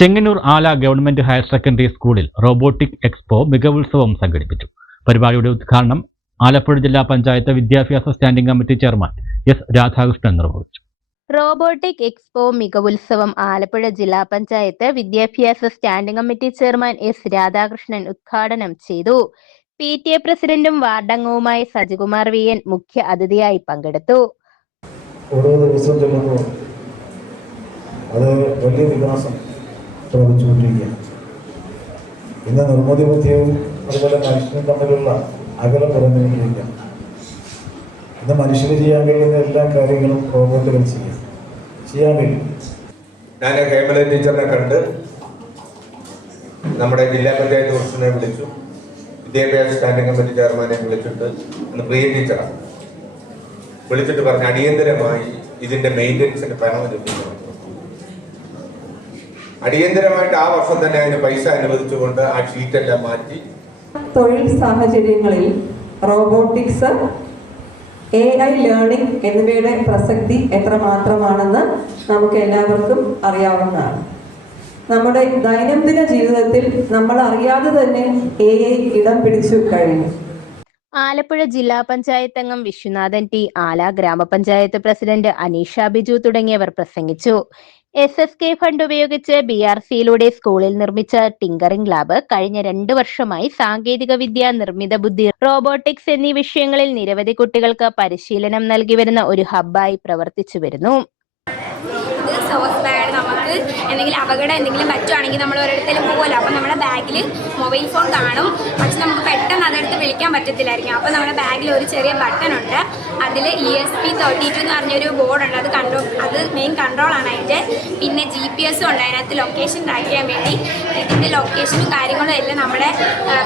Chengannur Ala government higher secondary സ്കൂളിൽ robotic expo മികവുത്സവം സംഘടിപ്പിച്ചു. പരിപാടിയുടെ ഉദ്ഘാടനം ആലപ്പുഴ ജില്ലാ പഞ്ചായത്ത് വിദ്യാഭ്യാസ standing committee chairman S Radhakrishnan നിർവഹിച്ചു. റോബോട്ടിക് എക്സ്പോ മികവുത്സവം ആലപ്പുഴ ജില്ലാ പഞ്ചായത്ത് വിദ്യാഭ്യാസ standing committee chairman S Radhakrishnan ഉദ്ഘാടനം ചെയ്തു. പി ടി എ പ്രസിഡന്റും വാർഡംഗവുമായ സജികുമാർ വി എൻ മുഖ്യ അതിഥിയായി പങ്കെടുത്തു. ഓരോ ദിവസം ചെല്ലുമ്പോൾ അത് വലിയ വികാസം പ്രവചിച്ചുകൊണ്ടിരിക്കുകയാണ് ഇന്ന് നിർമ്മിതി ബുദ്ധിയും അതുപോലെ മനുഷ്യനും തമ്മിലുള്ള അകലം കുറഞ്ഞിരിക്കുക ഇന്ന് മനുഷ്യന് ചെയ്യാൻ കഴിയുന്ന എല്ലാ കാര്യങ്ങളും റോബോട്ടുകൾ ചെയ്യാം. ചെയ്യാൻ കഴിയും. ഞാൻ ഹേമല ടീച്ചറിനെ കണ്ട് നമ്മുടെ ജില്ലാ പഞ്ചായത്ത് പ്രസിഡന്റിനെ വിളിച്ചു. വിദ്യാഭ്യാസ സ്റ്റാൻഡിംഗ് കമ്മിറ്റി ചെയർമാനെ വിളിച്ചിട്ട് അന്ന് പ്രിയ ടീച്ചറാണ്. വിളിച്ചിട്ട് പറഞ്ഞു അടിയന്തരമായി ഇതിന്റെ മെയിന്റെനൻസിന് പണം ലഭിക്കണം അടിയന്തരമായിട്ട് ആ വർഷം തന്നെ അതിന് പൈസ അനുവദിച്ചുകൊണ്ട് ആ ഷീറ്റെല്ലാം മാറ്റി. തൊഴിൽ സാഹചര്യങ്ങളിൽ റോബോട്ടിക്സ് എ ഐ ലേണിംഗ് എന്നിവയുടെ പ്രസക്തി എത്രമാത്രമാണെന്ന് നമുക്ക് എല്ലാവർക്കും അറിയാവുന്നതാണ്. നമ്മുടെ ദൈനംദിന ജീവിതത്തിൽ നമ്മൾ അറിയാതെ തന്നെ എ ഐ ഇടം പിടിച്ചു കഴിഞ്ഞു. ആലപ്പുഴ ജില്ലാ പഞ്ചായത്ത് അംഗം വിശ്വനാഥൻ ടി ആല ഗ്രാമപഞ്ചായത്ത് പ്രസിഡന്റ് അനീഷ ബിജു തുടങ്ങിയവർ പ്രസംഗിച്ചു. എസ് എസ് കെ ഫണ്ട് ഉപയോഗിച്ച് ബി ആർ സിയിലൂടെ സ്കൂളിൽ നിർമ്മിച്ച ടിങ്കറിംഗ് ലാബ് കഴിഞ്ഞ രണ്ടു വർഷമായി സാങ്കേതിക വിദ്യ നിർമ്മിത ബുദ്ധി റോബോട്ടിക്സ് എന്നീ വിഷയങ്ങളിൽ നിരവധി കുട്ടികൾക്ക് പരിശീലനം നൽകി വരുന്ന ഒരു ഹബ്ബായി പ്രവർത്തിച്ചു വരുന്നു. ഇത് സോസ് ബാഗ് നമുക്ക് എന്തെങ്കിലും അപകടം എന്തെങ്കിലും പറ്റുവാണെങ്കിൽ നമ്മൾ ഒരിടത്തേലും പോകുമല്ലോ അപ്പോൾ നമ്മുടെ ബാഗിൽ മൊബൈൽ ഫോൺ കാണും. പക്ഷെ നമുക്ക് പെട്ടെന്ന് അതെടുത്ത് വിളിക്കാൻ പറ്റത്തില്ലായിരിക്കും. അപ്പോൾ നമ്മുടെ ബാഗിൽ ഒരു ചെറിയ ബട്ടൺ ഉണ്ട്. അതിൽ E S P thirty two എന്ന് പറഞ്ഞൊരു ബോർഡുണ്ട് അത് കൺട്രോൾ അത് മെയിൻ കൺട്രോളാണ് അതിന്റെ. പിന്നെ ജി പി എസും ഉണ്ട്. അതിനകത്ത് ലൊക്കേഷൻ ട്രാക്ക് ചെയ്യാൻ വേണ്ടി. ഇതിന്റെ ലൊക്കേഷനും കാര്യങ്ങളും എല്ലാം നമ്മുടെ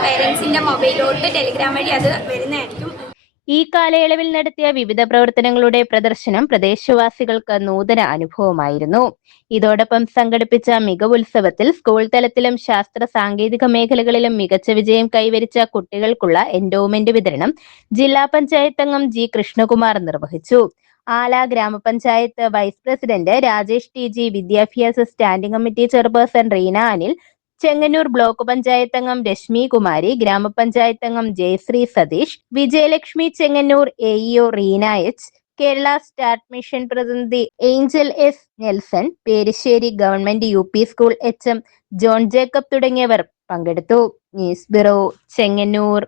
പേരൻസിന്റെ മൊബൈലിലോട്ട് ടെലിഗ്രാം വഴി അത് വരുന്നതായിരിക്കും. ഈ കാലയളവിൽ നടത്തിയ വിവിധ പ്രവർത്തനങ്ങളുടെ പ്രദർശനം പ്രദേശവാസികൾക്ക് നൂതന അനുഭവമായിരുന്നു. ഇതോടൊപ്പം സംഘടിപ്പിച്ച മികവുത്സവത്തിൽ സ്കൂൾ തലത്തിലും ശാസ്ത്ര സാങ്കേതിക മേഖലകളിലും മികച്ച വിജയം കൈവരിച്ച കുട്ടികൾക്കുള്ള എൻഡോമെന്റ് വിതരണം ജില്ലാ പഞ്ചായത്ത് അംഗം ജി കൃഷ്ണകുമാർ നിർവഹിച്ചു. ആല ഗ്രാമപഞ്ചായത്ത് vice president Rajesh T G വിദ്യാഭ്യാസ standing committee chairperson Reena Anil Chengannur block panchayat അംഗം രശ്മി കുമാരി ഗ്രാമപഞ്ചായത്ത് അംഗം Jayasree Satheesh Vijayalakshmi Chengannur A EO Reena H Kerala start mission പ്രതിനിധി Angel S Nelson Perissery government U P school H M John Jacob തുടങ്ങിയവർ പങ്കെടുത്തു. News bureau Chengannur.